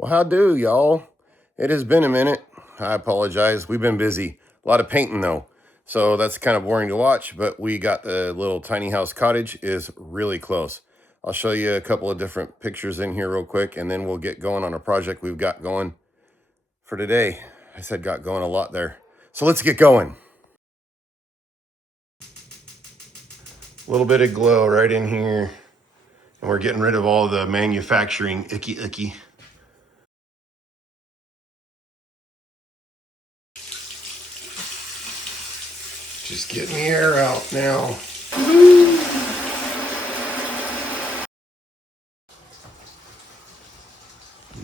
Well, how do, y'all? It has been a minute. I apologize. We've been busy. A lot of painting, though. So that's kind of boring to watch, but we got the little tiny house cottage is really close. I'll show you a couple of different pictures in here real quick, and then we'll get going on a project we've got going for today. I said got going a lot there. So let's get going. A little bit of glow right in here. And we're getting rid of all the manufacturing icky. Just getting the air out now.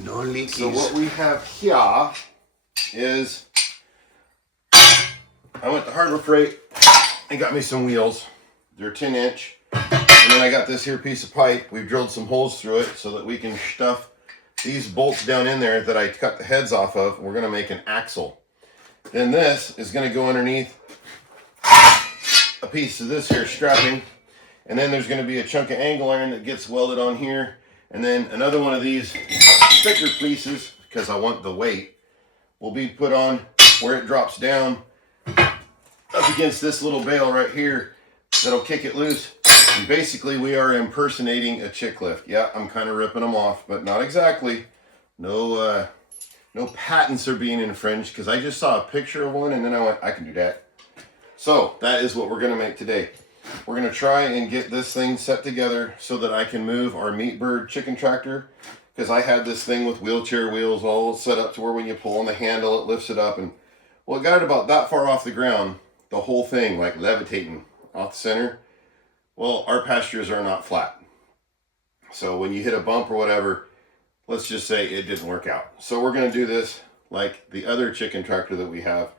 No leakies. So what we have here is, I went to Harbor Freight and got me some wheels. They're 10-inch. And then I got this here piece of pipe. We've drilled some holes through it so that we can stuff these bolts down in there that I cut the heads off of. We're gonna make an axle. Then this is gonna go underneath a piece of this here strapping. And then there's gonna be a chunk of angle iron that gets welded on here. And then another one of these thicker pieces, because I want the weight, will be put on where it drops down up against this little bale right here that'll kick it loose. And basically we are impersonating a chick lift. Yeah, I'm kind of ripping them off, but not exactly. No patents are being infringed, because I just saw a picture of one and then I went, I can do that. So that is what we're gonna make today. We're gonna try and get this thing set together so that I can move our Meatbird chicken tractor, because I had this thing with wheelchair wheels all set up to where when you pull on the handle, it lifts it up. And well, it got it about that far off the ground, the whole thing like levitating off the center. Well, our pastures are not flat. So when you hit a bump or whatever, let's just say it didn't work out. So we're gonna do this like the other chicken tractor that we have,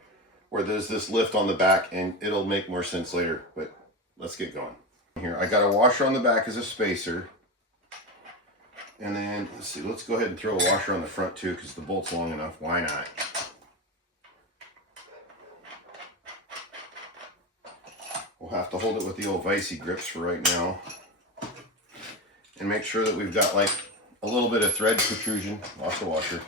where there's this lift on the back, and it'll make more sense later, but let's get going. Here, I got a washer on the back as a spacer. And then, let's see, let's go ahead and throw a washer on the front too, because the bolt's long enough. Why not? We'll have to hold it with the old Vicey grips for right now. And make sure that we've got like a little bit of thread protrusion. Lost the washer.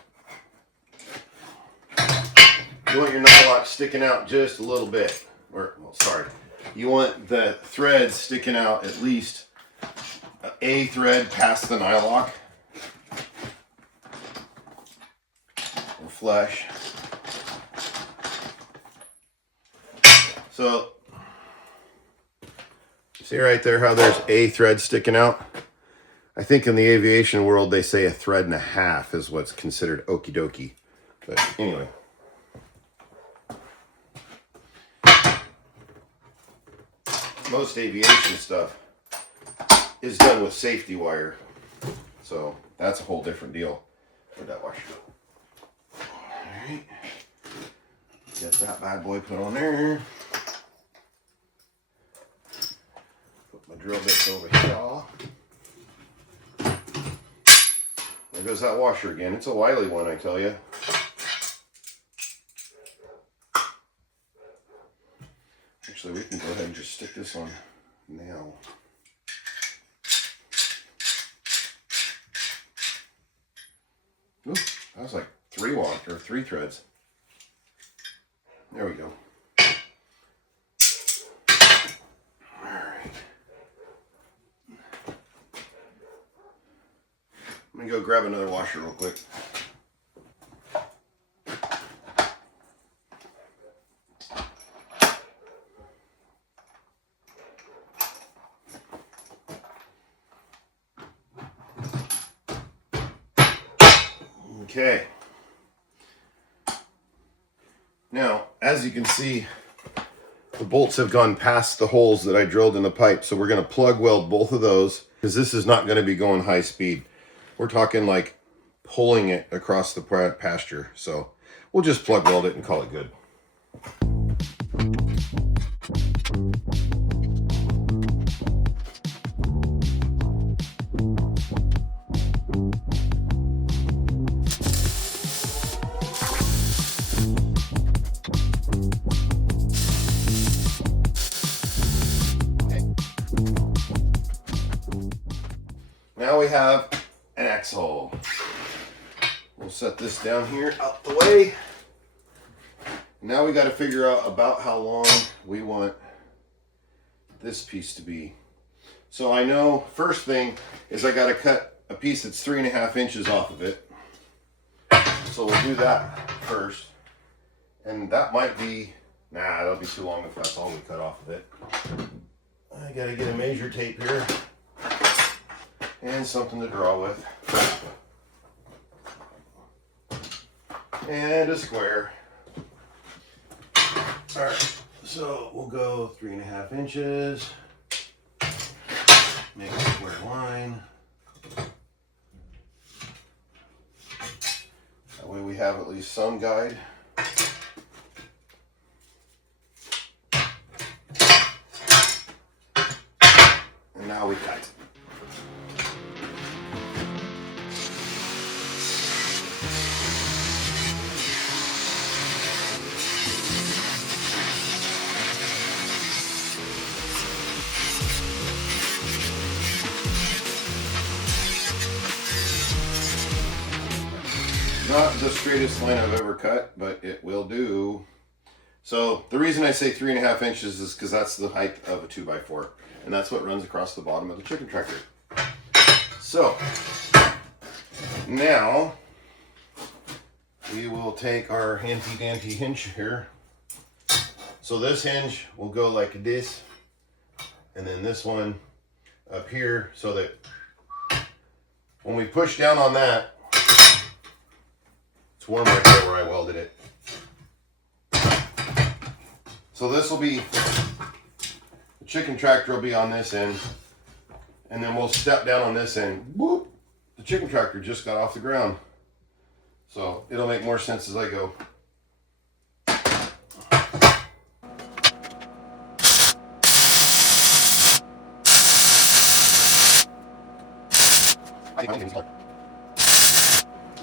You want your knot lock sticking out just a little bit. Or, well, sorry. You want the thread sticking out at least a thread past the nylock or flush. So see right there how there's a thread sticking out? I think in the aviation world they say a thread and a half is what's considered okie dokie. But anyway. Most aviation stuff is done with safety wire. So that's a whole different deal. Where'd that washer go? Alright. Get that bad boy put on there. Put my drill bits over here. There goes that washer again. It's a wily one, I tell you. Actually, we can go ahead and just stick this on now. Ooh, that was like 3 threads. There we go. All right. I'm gonna go grab another washer real quick. Okay. Now, as you can see, the bolts have gone past the holes that I drilled in the pipe. So we're going to plug weld both of those, because this is not going to be going high speed. We're talking like pulling it across the pasture. So we'll just plug weld it and call it good. Now we have an axle. We'll We'll set this down here out the way. Now we got to figure out about how long we want this piece to be. So I know first thing is I got to cut a piece that's 3.5 inches off of it. So we'll do that first. And that might be, nah, that'll be too long if that's all we cut off of it. I got to get a measure tape here and something to draw with. And a square. All right, so we'll go 3.5 inches. Make a square line. That way we have at least some guide. And now we cut. Not the straightest line I've ever cut, but it will do. So the reason I say 3.5 inches is because that's the height of a 2x4, and that's what runs across the bottom of the chicken tractor. So now we will take our handy dandy hinge here. So this hinge will go like this, and then this one up here, so that when we push down on that, it's warm right there where I welded it. So this will be, the chicken tractor will be on this end, and then we'll step down on this end. Whoop! The chicken tractor just got off the ground. So it'll make more sense as I go.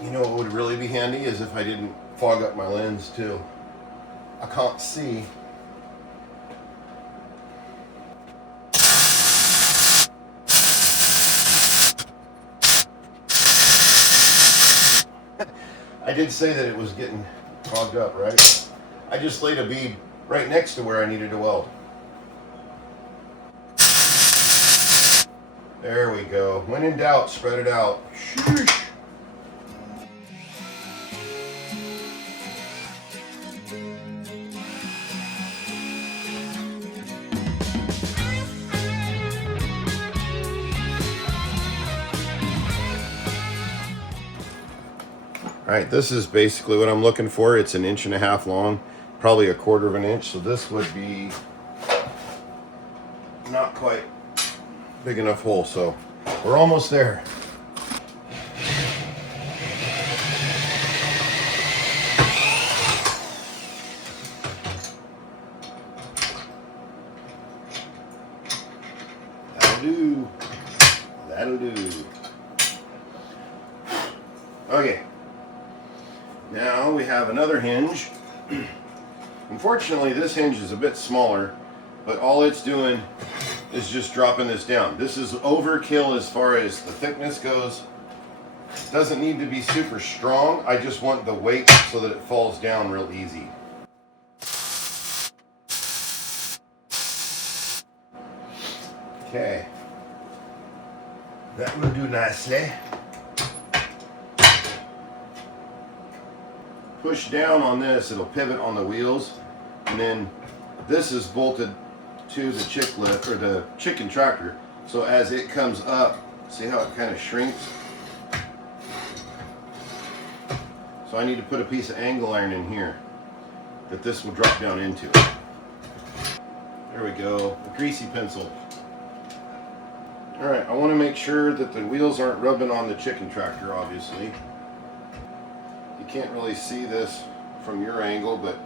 You know what would really be handy is if I didn't fog up my lens too. I can't see. I did say that it was getting fogged up, right? I just laid a bead right next to where I needed to weld. There we go. When in doubt, spread it out. Sheesh. All right, this is basically what I'm looking for. It's 1.5 inches long, probably 1/4 inch. So this would be not quite big enough hole. So we're almost there. That'll do. That'll do. Okay. Now we have another hinge. Unfortunately, this hinge is a bit smaller, but all it's doing is just dropping this down. This is overkill as far as the thickness goes. It doesn't need to be super strong. I just want the weight so that it falls down real easy. Okay. That will do nicely. Push down on this, it'll pivot on the wheels, and then this is bolted to the chick lift or the chicken tractor. So as it comes up, see how it kind of shrinks? So I need to put a piece of angle iron in here that this will drop down into. There we go, a greasy pencil. All right, I want to make sure that the wheels aren't rubbing on the chicken tractor, obviously. You can't really see this from your angle, but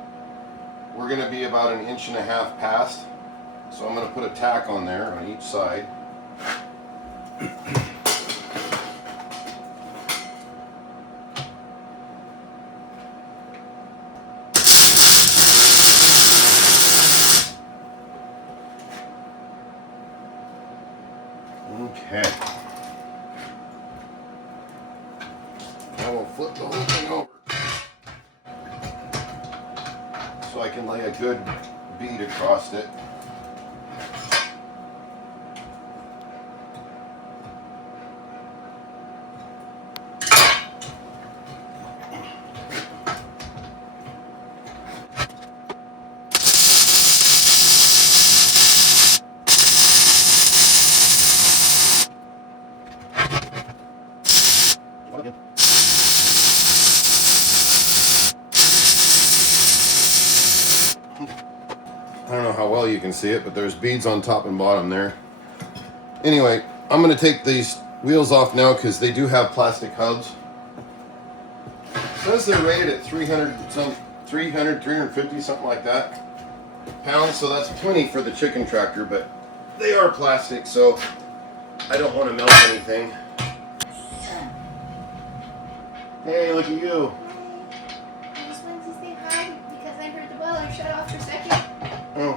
we're going to be about 1.5 inches past. So I'm going to put a tack on there on each side. Okay. Now we'll flip the whole thing. so I can lay a good bead across it. I don't know how well you can see it, but there's beads on top and bottom there. Anyway, I'm going to take these wheels off now because they do have plastic hubs. It says they're rated at 350, something like that, pounds, so that's plenty for the chicken tractor, but they are plastic, so I don't want to melt anything. Hey, look at you. I just wanted to say hi because I heard the boiler shut off for a second. Oh.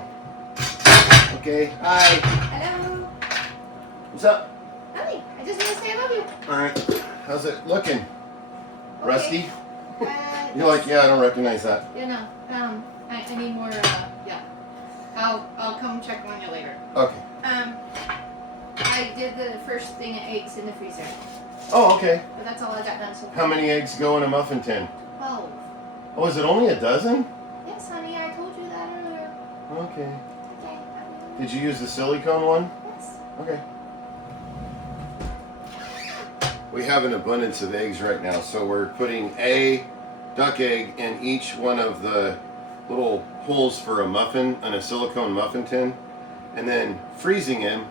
Okay. Hi. Hello. What's up? Hi. I just want to say I love you. Alright. How's it looking? Okay. Rusty? You're like, yeah, I don't recognize that. Yeah, no. I need more, yeah. I'll come check on you later. Okay. I did the first thing of eggs in the freezer. Oh, okay. But that's all I got done so far. How many eggs go in a muffin tin? 12. Oh, is it only a dozen? Yes, honey, I told you that earlier. Okay. Okay. Did you use the silicone one? Yes. Okay. We have an abundance of eggs right now, so we're putting a duck egg in each one of the little holes for a muffin and a silicone muffin tin, and then freezing them.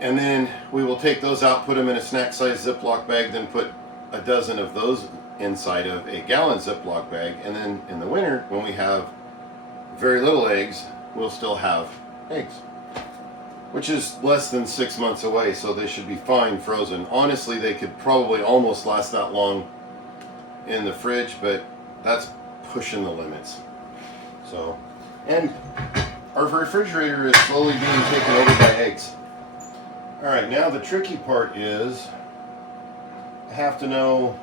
And then we will take those out, put them in a snack-sized Ziploc bag, then put a dozen of those inside of a gallon Ziploc bag. And then in the winter, when we have very little eggs, we'll still have eggs, which is less than 6 months away, so they should be fine frozen. Honestly, they could probably almost last that long in the fridge, but that's pushing the limits. So, and our refrigerator is slowly being taken over by eggs. All right, now the tricky part is I have to know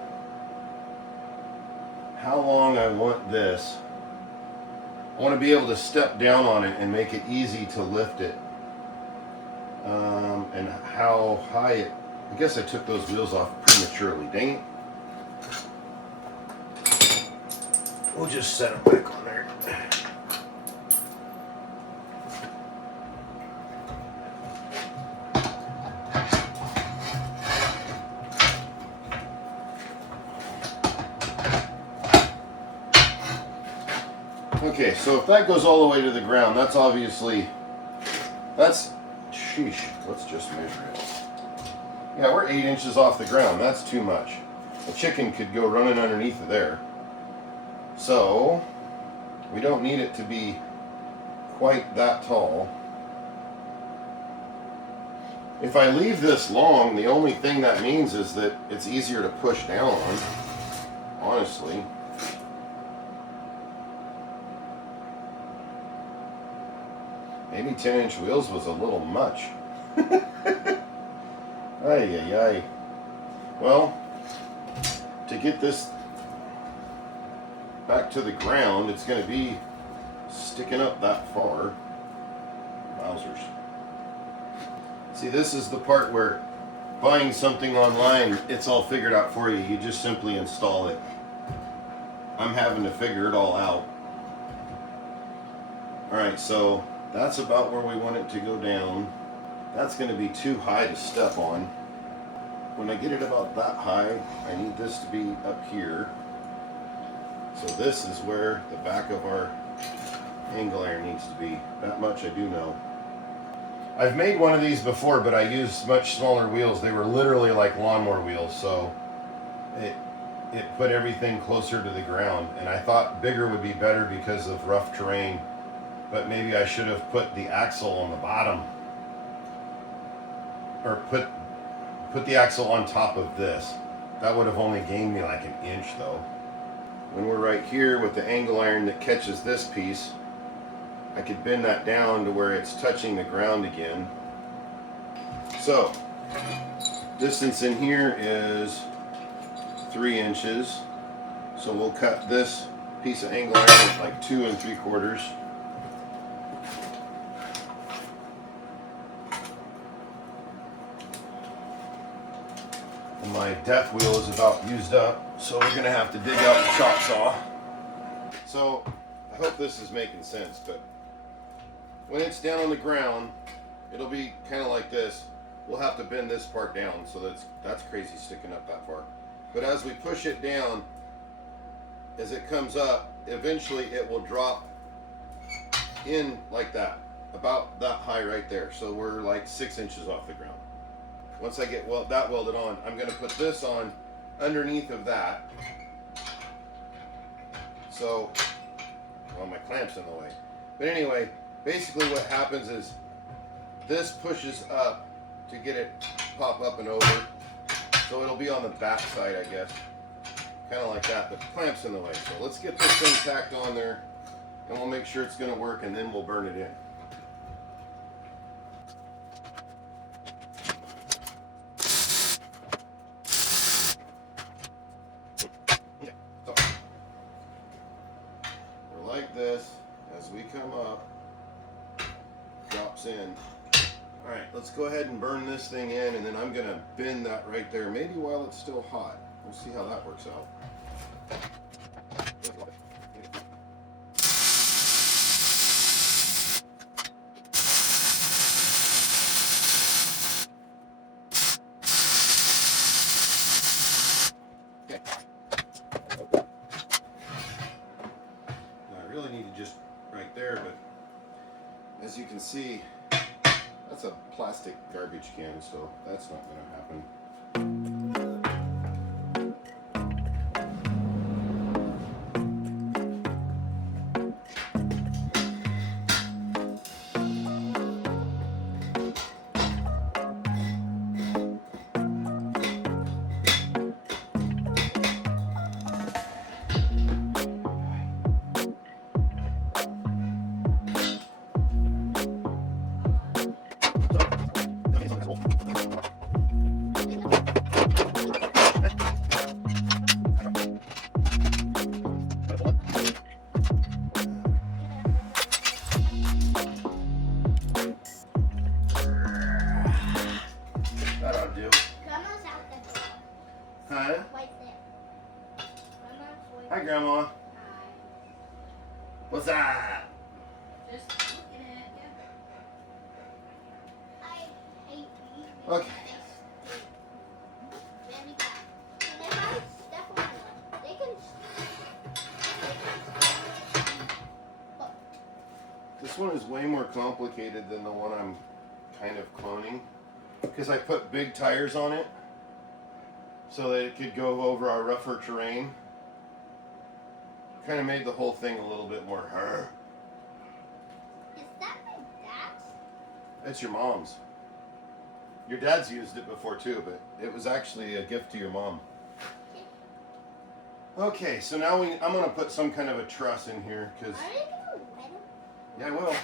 how long I want this. I want to be able to step down on it and make it easy to lift it. And how high it, I guess I took those wheels off prematurely, dang it. We'll just set them back on there. Okay, so if that goes all the way to the ground, that's obviously, sheesh, let's just measure it. Yeah, we're 8 inches off the ground. That's too much. A chicken could go running underneath of there. So, we don't need it to be quite that tall. If I leave this long, the only thing that means is that it's easier to push down on, honestly. Maybe 10-inch wheels was a little much. Ay, ay, ay. Well, to get this back to the ground, it's going to be sticking up that far. Wowzers. See, this is the part where buying something online, it's all figured out for you. You just simply install it. I'm having to figure it all out. Alright, so that's about where we want it to go down. That's going to be too high to step on. When I get it about that high, I need this to be up here. So this is where the back of our angle iron needs to be. That much I do know. I've made one of these before, but I used much smaller wheels. They were literally like lawnmower wheels, so it put everything closer to the ground. And I thought bigger would be better because of rough terrain. But maybe I should have put the axle on the bottom, or put the axle on top of this. That would have only gained me like an inch though. When we're right here with the angle iron that catches this piece, I could bend that down to where it's touching the ground again. So, distance in here is 3 inches. So we'll cut this piece of angle iron with like 2 3/4. And my death wheel is about used up, so we're gonna have to dig out the chop saw. So I hope this is making sense, but when it's down on the ground, it'll be kind of like this. We'll have to bend this part down, so that's crazy sticking up that far. But as we push it down, as it comes up, eventually it will drop in like that, about that high right there. So we're like 6 inches off the ground. Once I get that welded on, I'm going to put this on underneath of that. So, well, my clamp's in the way. But anyway, basically what happens is this pushes up to get it pop up and over. So it'll be on the back side, I guess. Kind of like that, but the clamp's in the way. So let's get this thing tacked on there, and we'll make sure it's going to work, and then we'll burn it in. Like this, as we come up, drops in. All right, let's go ahead and burn this thing in, and then I'm gonna bend that right there, maybe while it's still hot. We'll see how that works out. Just right there, but as you can see, that's a plastic garbage can, so that's not going to happen. Huh? Right there. Hi, Grandma. Hi. What's that? Just looking at you. I hate these. Okay. Very bad. And if I step on one, they can. Look. This one is way more complicated than the one I'm kind of cloning, because I put big tires on it so that it could go over our rougher terrain. Kind of made the whole thing a little bit more her. Is that my dad's? It's your mom's. Your dad's used it before too, but it was actually a gift to your mom. Okay, so now I'm gonna put some kind of a truss in here, because Are you gonna wet him? yeah, I will.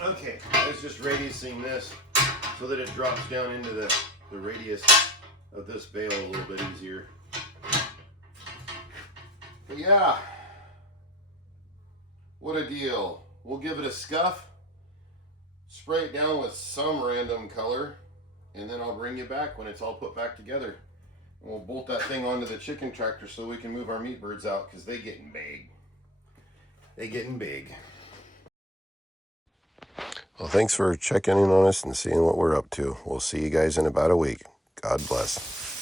Okay, it's just radiusing this so that it drops down into the radius of this bale a little bit easier. But yeah, what a deal. We'll give it a scuff, spray it down with some random color, and then I'll bring you back when it's all put back together. And we'll bolt that thing onto the chicken tractor so we can move our meat birds out, because they getting big. They getting big. Well, thanks for checking in on us and seeing what we're up to. We'll see you guys in about a week. God bless.